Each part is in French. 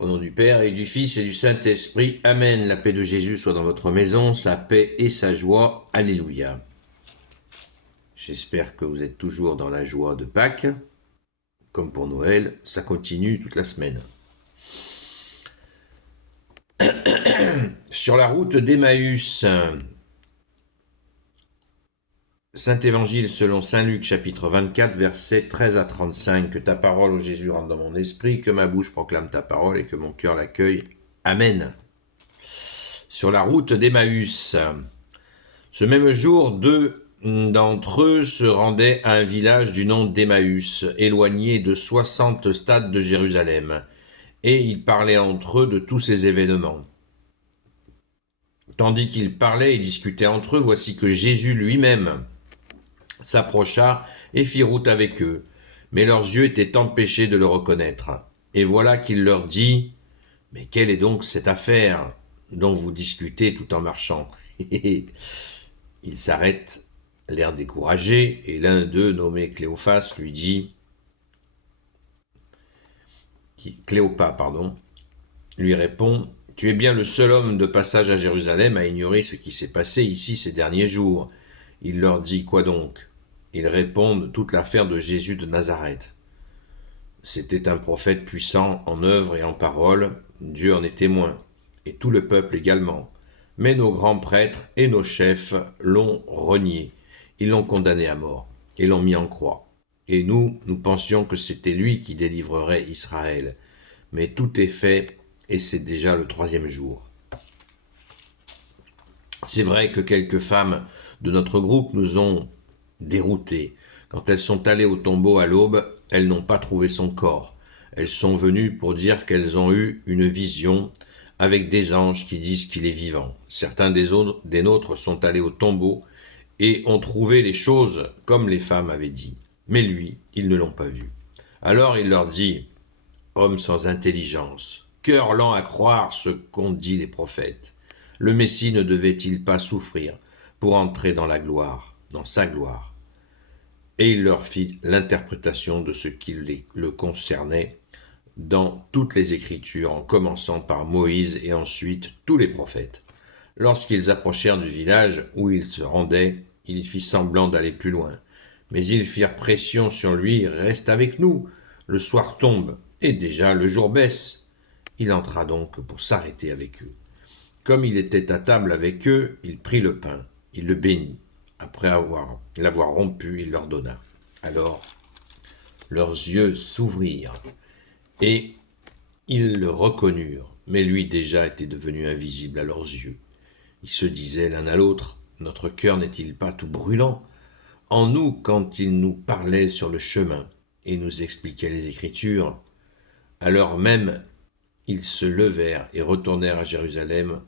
Au nom du Père et du Fils et du Saint-Esprit, Amen. La paix de Jésus soit dans votre maison, sa paix et sa joie. Alléluia. J'espère que vous êtes toujours dans la joie de Pâques. Comme pour Noël, ça continue toute la semaine. Sur la route d'Emmaüs, Saint-Évangile selon Saint Luc, chapitre 24, versets 13 à 35. Que ta parole, ô Jésus, rentre dans mon esprit, que ma bouche proclame ta parole et que mon cœur l'accueille. Amen. Sur la route d'Emmaüs, ce même jour, deux d'entre eux se rendaient à un village du nom d'Emmaüs, éloigné de 60 stades de Jérusalem, et ils parlaient entre eux de tous ces événements. Tandis qu'ils parlaient et discutaient entre eux, voici que Jésus lui-même s'approcha et fit route avec eux, mais leurs yeux étaient empêchés de le reconnaître. Et voilà qu'il leur dit : « Mais quelle est donc cette affaire dont vous discutez tout en marchant ?» Ils s'arrêtent, l'air découragé, et l'un d'eux, nommé Cléophas, lui dit, Cléopas, lui répond : « Tu es bien le seul homme de passage à Jérusalem à ignorer ce qui s'est passé ici ces derniers jours. » Il leur dit : « Quoi donc ?» Ils répondent : « Toute l'affaire de Jésus de Nazareth. C'était un prophète puissant en œuvre et en parole, Dieu en est témoin, et tout le peuple également. Mais nos grands prêtres et nos chefs l'ont renié. Ils l'ont condamné à mort et l'ont mis en croix. Et nous pensions que c'était lui qui délivrerait Israël. Mais tout est fait et c'est déjà le 3e jour. » C'est vrai que quelques femmes de notre groupe nous ont déroutés. Quand elles sont allées au tombeau à l'aube, elles n'ont pas trouvé son corps. Elles sont venues pour dire qu'elles ont eu une vision avec des anges qui disent qu'il est vivant. Certains des nôtres sont allés au tombeau et ont trouvé les choses comme les femmes avaient dit. Mais lui, ils ne l'ont pas vu. Alors il leur dit : « Hommes sans intelligence, cœur lent à croire ce qu'ont dit les prophètes. Le Messie ne devait-il pas souffrir pour entrer dans la gloire, dans sa gloire ? » Et il leur fit l'interprétation de ce qui le concernait dans toutes les Écritures, en commençant par Moïse et ensuite tous les prophètes. Lorsqu'ils approchèrent du village où ils se rendaient, il fit semblant d'aller plus loin. Mais ils firent pression sur lui : « Reste avec nous, le soir tombe, et déjà le jour baisse. » Il entra donc pour s'arrêter avec eux. Comme il était à table avec eux, il prit le pain, il le bénit. Après l'avoir rompu, il leur donna. Alors, leurs yeux s'ouvrirent, et ils le reconnurent, mais lui déjà était devenu invisible à leurs yeux. Ils se disaient l'un à l'autre : « Notre cœur n'est-il pas tout brûlant en nous quand il nous parlait sur le chemin et nous expliquait les Écritures ?» À l'heure même, ils se levèrent et retournèrent à Jérusalem,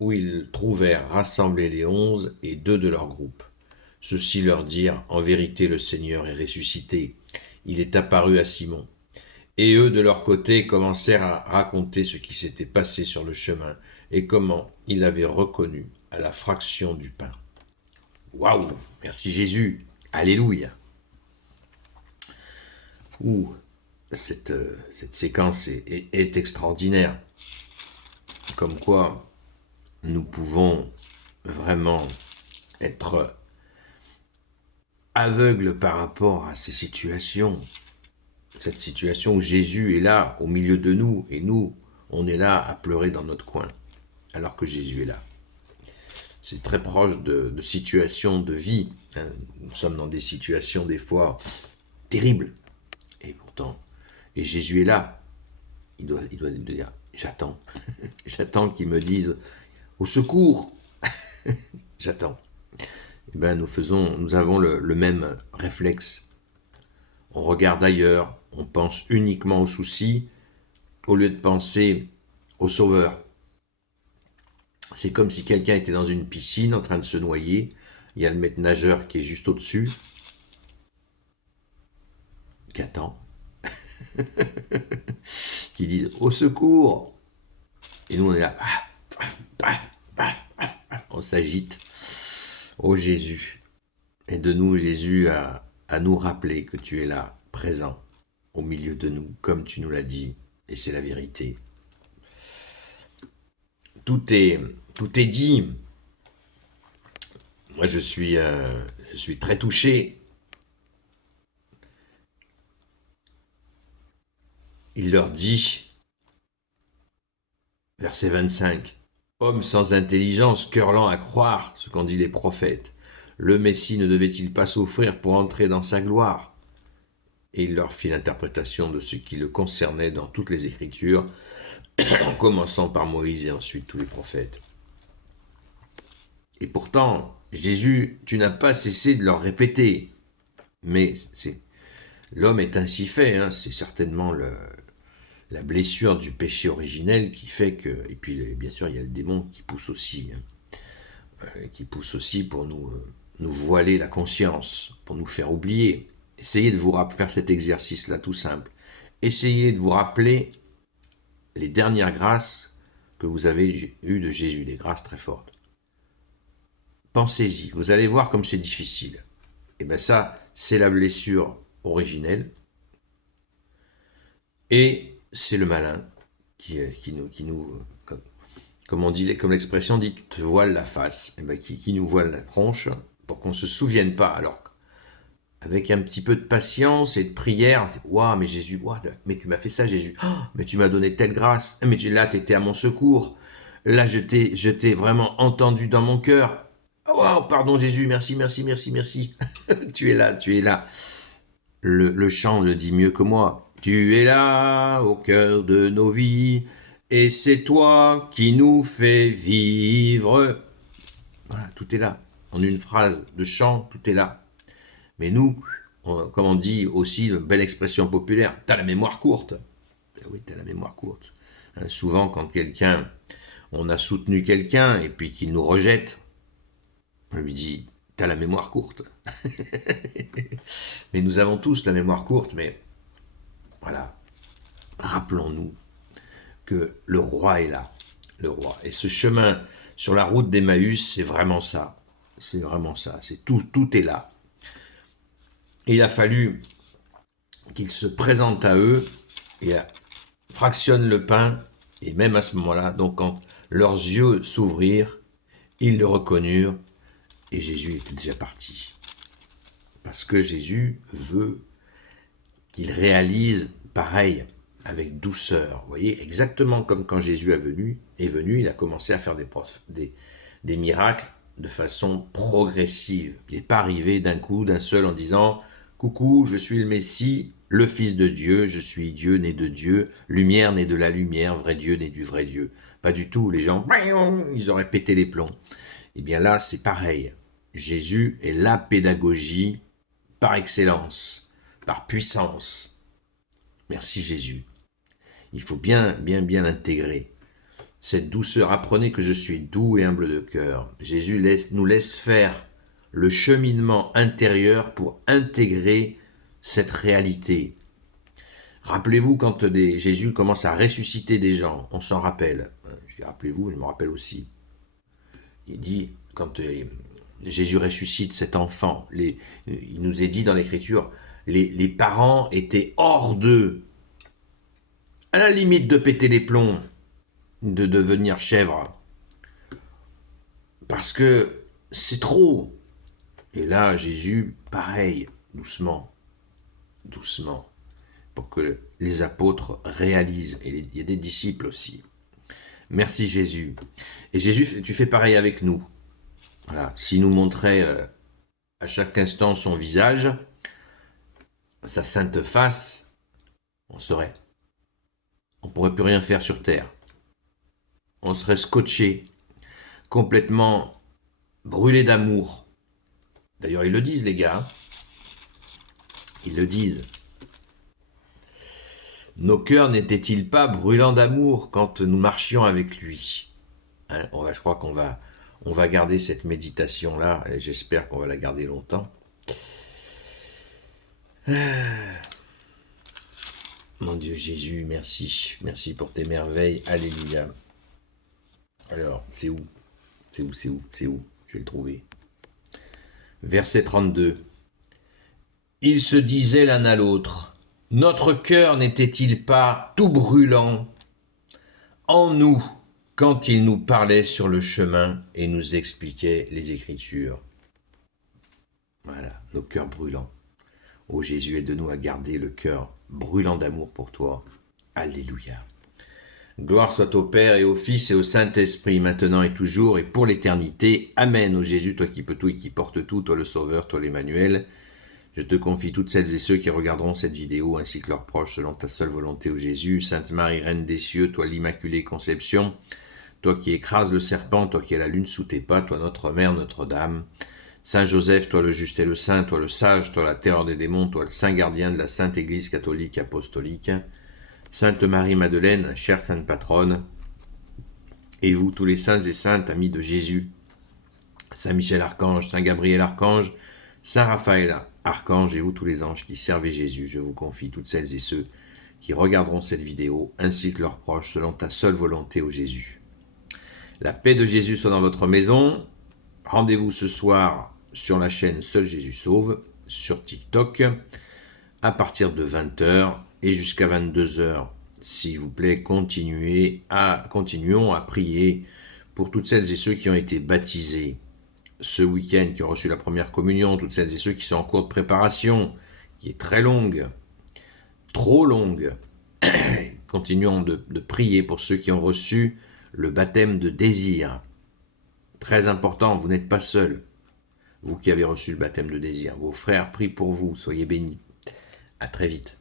où ils trouvèrent rassemblés les 11 et 2 de leur groupe. Ceux-ci leur dirent : « En vérité, le Seigneur est ressuscité. Il est apparu à Simon. » Et eux, de leur côté, commencèrent à raconter ce qui s'était passé sur le chemin et comment ils l'avaient reconnu à la fraction du pain. Waouh ! Merci Jésus. Alléluia. Cette séquence est extraordinaire. Comme quoi, nous pouvons vraiment être aveugles par rapport à ces situations. Cette situation où Jésus est là, au milieu de nous, et nous, on est là à pleurer dans notre coin, alors que Jésus est là. C'est très proche de situations de vie. Nous sommes dans des situations, des fois, terribles. Et pourtant, et Jésus est là. Il doit dire, j'attends. J'attends qu'il me dise, au secours. J'attends. Eh bien, nous avons le même réflexe. On regarde ailleurs, on pense uniquement aux soucis, au lieu de penser au Sauveur. C'est comme si quelqu'un était dans une piscine en train de se noyer, il y a le maître nageur qui est juste au-dessus, qui attend, qui dit « Au secours !» Et nous on est là, on s'agite. Oh Jésus, aide-nous Jésus à nous rappeler que tu es là, présent, au milieu de nous, comme tu nous l'as dit, et c'est la vérité. tout est dit. Moi, je suis très touché. Il leur dit, verset 25, « Homme sans intelligence, cœur lent à croire ce qu'ont dit les prophètes, le Messie ne devait-il pas souffrir pour entrer dans sa gloire ?» Et il leur fit l'interprétation de ce qui le concernait dans toutes les Écritures, en commençant par Moïse et ensuite tous les prophètes. Et pourtant, Jésus, tu n'as pas cessé de leur répéter. Mais l'homme est ainsi fait, hein, c'est certainement la blessure du péché originel qui fait que... Et puis, bien sûr, il y a le démon qui pousse aussi, pour nous voiler la conscience, pour nous faire oublier. Essayez de vous faire cet exercice-là tout simple. Essayez de vous rappeler les dernières grâces que vous avez eues de Jésus, des grâces très fortes. Pensez-y, vous allez voir comme c'est difficile. Et bien ça, c'est la blessure originelle. Et c'est le malin qui nous comme on dit, comme l'expression dit, te voile la face, et bien qui nous voile la tronche pour qu'on ne se souvienne pas. Alors, avec un petit peu de patience et de prière, waouh, mais Jésus, waouh, mais tu m'as fait ça, Jésus, oh, mais tu m'as donné telle grâce, mais là, tu étais à mon secours, là, je t'ai vraiment entendu dans mon cœur. Waouh, pardon Jésus, merci, merci, merci, merci. Tu es là, tu es là. Le chant le dit mieux que moi. Tu es là, au cœur de nos vies, et c'est toi qui nous fais vivre. Voilà, tout est là. En une phrase de chant, tout est là. Mais nous, comme on dit aussi, une belle expression populaire, t'as la mémoire courte. Ben oui, t'as la mémoire courte. Hein, souvent, quand on a soutenu quelqu'un et puis qu'il nous rejette, on lui dit, t'as la mémoire courte. Mais nous avons tous la mémoire courte, mais voilà, rappelons-nous que le roi est là, le roi. Et ce chemin sur la route d'Emmaüs, c'est vraiment ça. C'est vraiment ça. C'est tout est là. Et il a fallu qu'il se présente à eux et fractionne le pain. Et même à ce moment-là, donc quand leurs yeux s'ouvrirent, ils le reconnurent et Jésus était déjà parti. Parce que Jésus veut qu'il réalise pareil, avec douceur. Vous voyez, exactement comme quand Jésus est venu, il a commencé à faire des miracles de façon progressive. Il n'est pas arrivé d'un coup, d'un seul, en disant « Coucou, je suis le Messie, le Fils de Dieu, je suis Dieu né de Dieu, lumière né de la lumière, vrai Dieu né du vrai Dieu. » Pas du tout, les gens, ils auraient pété les plombs. Eh bien là, c'est pareil. Jésus est la pédagogie par excellence, par puissance. Merci Jésus. Il faut bien l'intégrer. Cette douceur, apprenez que je suis doux et humble de cœur. Jésus nous laisse faire le cheminement intérieur pour intégrer cette réalité. Rappelez-vous quand Jésus commence à ressusciter des gens, on s'en rappelle. Je dis rappelez-vous, je me rappelle aussi. Il dit, quand Jésus ressuscite cet enfant, il nous est dit dans l'Écriture, les parents étaient hors d'eux, à la limite de péter les plombs, de devenir chèvre. Parce que c'est trop. Et là, Jésus, pareil, doucement, pour que les apôtres réalisent. Et il y a des disciples aussi. Merci Jésus. Et Jésus, tu fais pareil avec nous. Voilà. S'il nous montrait à chaque instant son visage, sa sainte face, on ne pourrait plus rien faire sur terre. On serait scotché, complètement brûlé d'amour. D'ailleurs, ils le disent, les gars. Ils le disent. Nos cœurs n'étaient-ils pas brûlants d'amour quand nous marchions avec lui? Hein, je crois qu'on va garder cette méditation-là, et j'espère qu'on va la garder longtemps. Mon Dieu Jésus, merci. Merci pour tes merveilles. Alléluia. Alors, c'est où? Je vais le trouver. Verset 32. Ils se disaient l'un à l'autre, notre cœur n'était-il pas tout brûlant en nous quand il nous parlait sur le chemin et nous expliquait les Écritures. Voilà, nos cœurs brûlants. Ô Jésus, aide-nous à garder le cœur brûlant d'amour pour toi. Alléluia. Gloire soit au Père et au Fils et au Saint-Esprit, maintenant et toujours et pour l'éternité. Amen. Ô Jésus, toi qui peux tout et qui portes tout, toi le Sauveur, toi l'Emmanuel. Je te confie toutes celles et ceux qui regarderont cette vidéo, ainsi que leurs proches, selon ta seule volonté, ô Jésus. Sainte Marie, Reine des cieux, toi l'Immaculée Conception, toi qui écrases le serpent, toi qui as la lune sous tes pas, toi notre Mère, Notre-Dame. Saint Joseph, toi le juste et le saint, toi le sage, toi la terreur des démons, toi le saint gardien de la Sainte Église catholique apostolique. Sainte Marie-Madeleine, chère Sainte Patronne, et vous tous les saints et saintes, amis de Jésus, Saint Michel Archange, Saint Gabriel Archange, Saint Raphaël Archange, et vous tous les anges qui servez Jésus, je vous confie toutes celles et ceux qui regarderont cette vidéo, ainsi que leurs proches, selon ta seule volonté, ô Jésus. La paix de Jésus soit dans votre maison. Rendez-vous ce soir sur la chaîne Seul Jésus Sauve, sur TikTok, à partir de 20h et jusqu'à 22h. S'il vous plaît, continuons à prier pour toutes celles et ceux qui ont été baptisés ce week-end, qui ont reçu la première communion, toutes celles et ceux qui sont en cours de préparation, qui est très longue, trop longue. Continuons de prier pour ceux qui ont reçu le baptême de désir. Très important, vous n'êtes pas seul. Vous qui avez reçu le baptême de désir, vos frères prient pour vous, soyez bénis. À très vite.